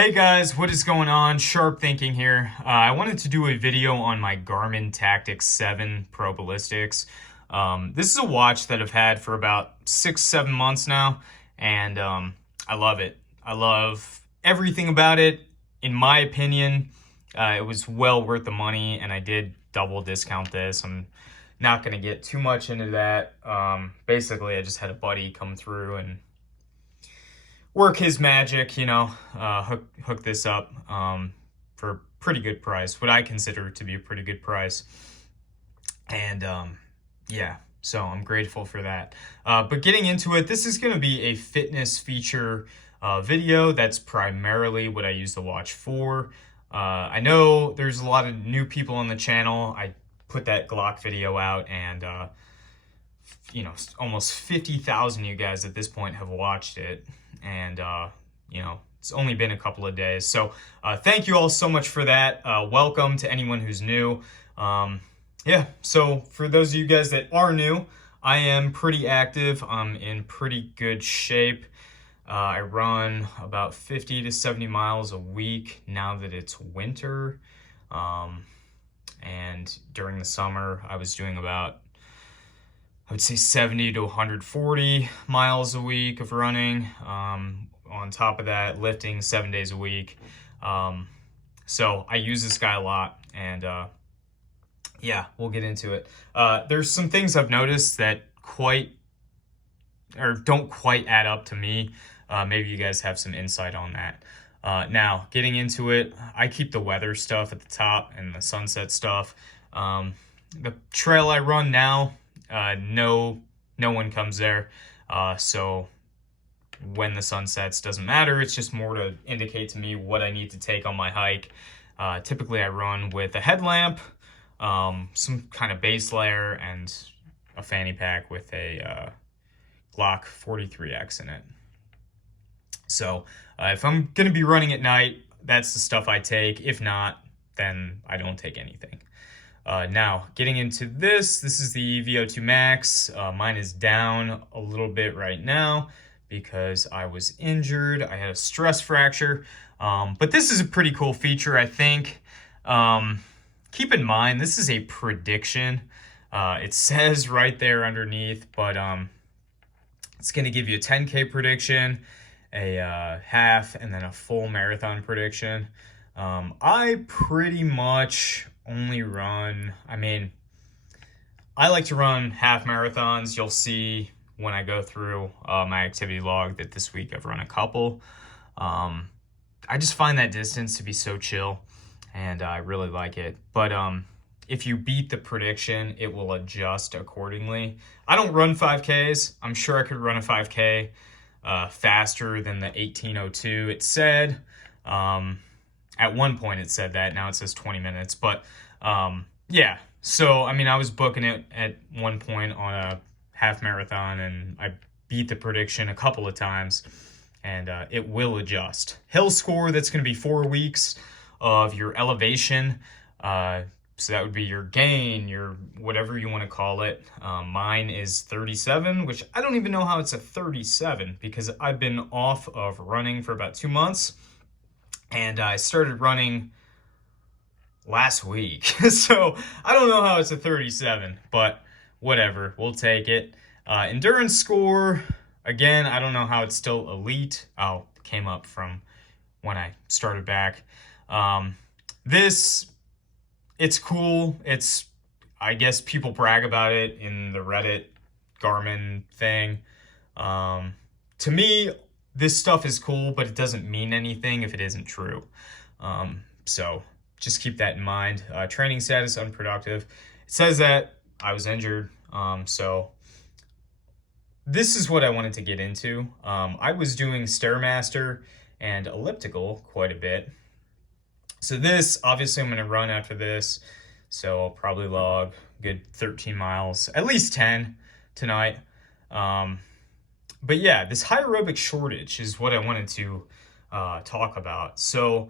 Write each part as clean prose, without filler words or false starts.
Hey guys, what is going on? Sharp Thinking here. I wanted to do a video on my Garmin Tactix 7 Pro Ballistics. This is a watch that I've had for about 6-7 months now, and I love it. I love everything about it. In my opinion, it was well worth the money, and I did double discount this. I'm not going to get too much into that. Basically, I just had a buddy come through and work his magic, hook this up for a pretty good price, what I consider to be a pretty good price. And yeah, so I'm grateful for that. But getting into it, this is going to be a fitness feature video. That's primarily what I use the watch for. I know there's a lot of new people on the channel. I put that Glock video out, and almost 50,000 of you guys at this point have watched it. And it's only been a couple of days, so thank you all so much for that. Welcome to anyone who's new. Yeah, so for those of you guys that are new, I am pretty active. I'm in pretty good shape. I run about 50 to 70 miles a week now that it's winter, and during the summer I was doing about, I would say, 70 to 140 miles a week of running. On top of that, lifting 7 days a week. So I use this guy a lot, and yeah, we'll get into it. There's some things I've noticed that don't quite add up to me. Maybe you guys have some insight on that. Now, getting into it, I keep the weather stuff at the top and the sunset stuff. The trail I run now, no one comes there, so when the sun sets doesn't matter. It's just more to indicate to me what I need to take on my hike. Typically I run with a headlamp, some kind of base layer, and a fanny pack with a Glock 43X in it. So if I'm gonna be running at night, that's the stuff I take. If not, then I don't take anything. Now, getting into this is the VO2 Max. Mine is down a little bit right now because I was injured. I had a stress fracture. But this is a pretty cool feature, I think. Keep in mind, this is a prediction. It says right there underneath, but it's going to give you a 10K prediction, a half, and then a full marathon prediction. I pretty much only run, I like to run half marathons. You'll see when I go through my activity log that this week I've run a couple. I just find that distance to be so chill, and I really like it. But if you beat the prediction, it will adjust accordingly. I don't run 5Ks. I'm sure I could run a 5K faster than the 18:02 it said. At one point it said that, now it says 20 minutes, but yeah. So, I was booking it at one point on a half marathon, and I beat the prediction a couple of times, and it will adjust. Hill score, that's going to be 4 weeks of your elevation. So that would be your gain, your whatever you want to call it. Mine is 37, which I don't even know how it's a 37 because I've been off of running for about 2 months. And I started running last week. So I don't know how it's a 37, but whatever, we'll take it. Endurance score, again, I don't know how it's still elite. Oh, came up from when I started back. It's cool. I guess people brag about it in the Reddit Garmin thing. To me, this stuff is cool, but it doesn't mean anything if it isn't true. So just keep that in mind. Training status, unproductive. It says that I was injured. So this is what I wanted to get into. I was doing Stairmaster and elliptical quite a bit. So this, obviously I'm going to run after this. So I'll probably log a good 13 miles, at least 10 tonight. But yeah, this high aerobic shortage is what I wanted to talk about. So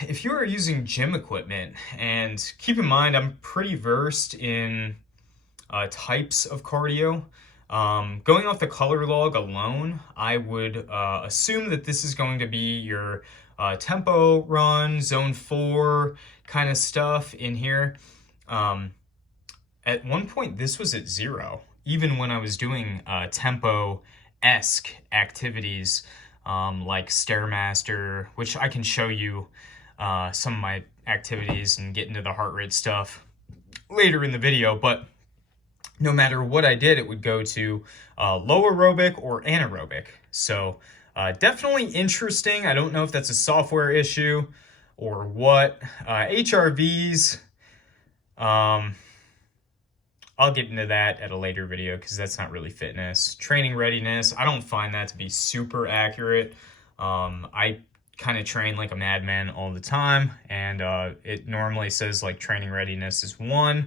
if you are using gym equipment, and keep in mind I'm pretty versed in types of cardio. Going off the color log alone, I would assume that this is going to be your tempo run, zone 4 kind of stuff in here. At one point, this was at 0, even when I was doing tempo-esque activities like Stairmaster, which I can show you some of my activities and get into the heart rate stuff later in the video. But no matter what I did, it would go to low aerobic or anaerobic. So definitely interesting. I don't know if that's a software issue or what. HRVs, I'll get into that at a later video because that's not really fitness. Training readiness, I don't find that to be super accurate. I kind of train like a madman all the time, and it normally says like training readiness is 1.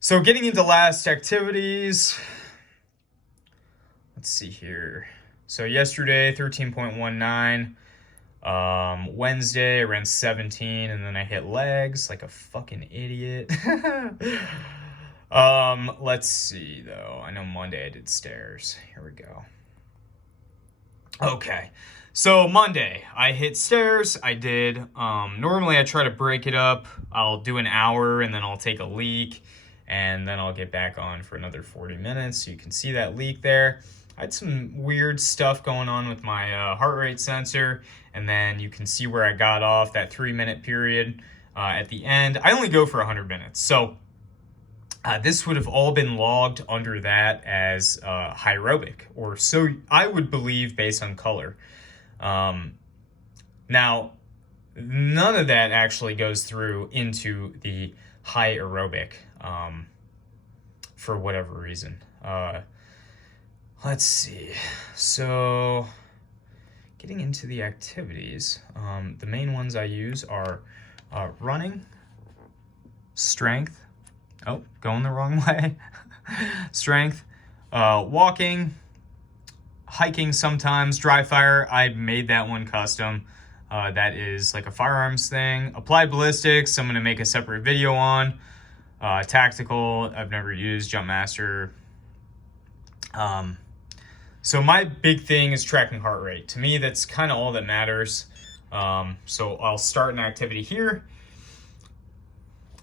So getting into last activities, let's see here. So yesterday, 13.19. Wednesday, I ran 17, and then I hit legs like a fucking idiot. Let's see, though. I know Monday I did stairs. Here we go. Okay. So Monday, I hit stairs. I did, normally I try to break it up. I'll do an hour, and then I'll take a leak, and then I'll get back on for another 40 minutes. So you can see that leak there. I had some weird stuff going on with my heart rate sensor, and then you can see where I got off that 3-minute period at the end. I only go for 100 minutes. So this would have all been logged under that as aerobic, or so I would believe based on color. Now, none of that actually goes through into the high aerobic for whatever reason. Let's see. So getting into the activities, the main ones I use are running, strength. Oh, going the wrong way. Strength, walking, hiking sometimes, dry fire. I made that one custom. That is like a firearms thing. Applied ballistics, I'm going to make a separate video on. Tactical, I've never used. Jumpmaster. So my big thing is tracking heart rate. To me, that's kind of all that matters. So I'll start an activity here.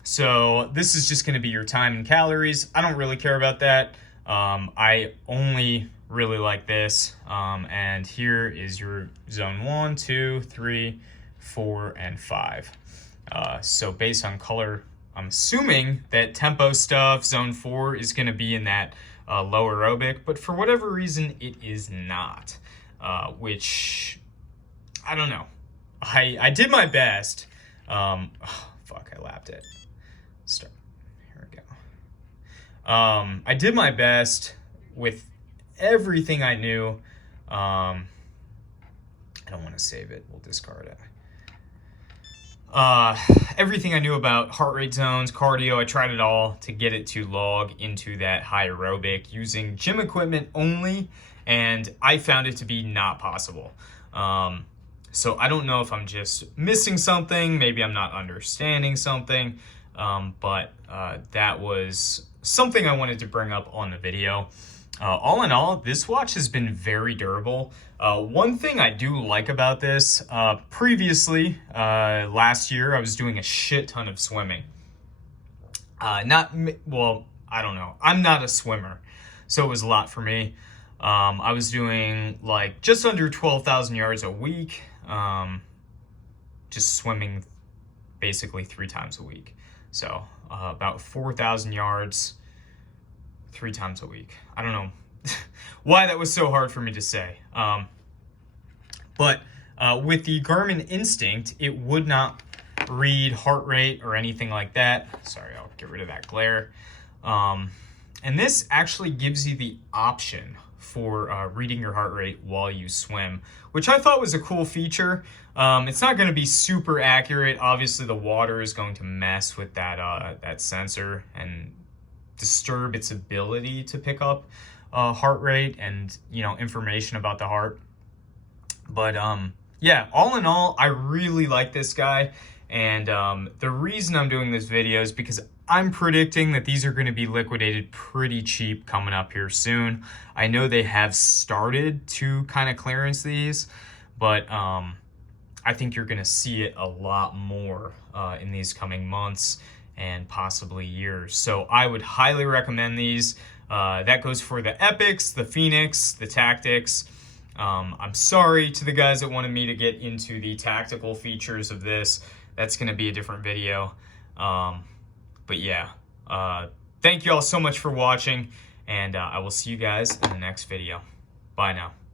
So this is just going to be your time and calories. I don't really care about that. I only really like this. And here is your zone 1, 2, 3, 4, and 5. So based on color, I'm assuming that tempo stuff, zone 4, is going to be in that low aerobic, but for whatever reason, it is not, which I don't know. I did my best. Oh, fuck, I lapped it. Start. Here we go. I did my best with everything I knew. I don't want to save it. We'll discard it. Everything I knew about heart rate zones, cardio, I tried it all to get it to log into that high aerobic using gym equipment only, and I found it to be not possible. So I don't know if I'm just missing something, maybe I'm not understanding something, but that was something I wanted to bring up on the video. All in all, this watch has been very durable. One thing I do like about this, previously, last year, I was doing a shit ton of swimming. Well, I don't know. I'm not a swimmer, so it was a lot for me. I was doing like just under 12,000 yards a week, just swimming basically 3 times a week. So about 4,000 yards 3 times a week. I don't know why that was so hard for me to say. But with the Garmin Instinct, it would not read heart rate or anything like that. Sorry, I'll get rid of that glare. And this actually gives you the option for reading your heart rate while you swim, which I thought was a cool feature. It's not going to be super accurate. Obviously, the water is going to mess with that sensor and disturb its ability to pick up heart rate and, you know, information about the heart. But yeah, all in all, I really like this guy. And the reason I'm doing this video is because I'm predicting that these are going to be liquidated pretty cheap coming up here soon. I know they have started to kind of clearance these, but I think you're going to see it a lot more in these coming months and possibly years. So I would highly recommend these. That goes for the Epics, the Phoenix, the Tactix. I'm sorry to the guys that wanted me to get into the tactical features of this. That's going to be a different video. But yeah, thank you all so much for watching, and I will see you guys in the next video. Bye now.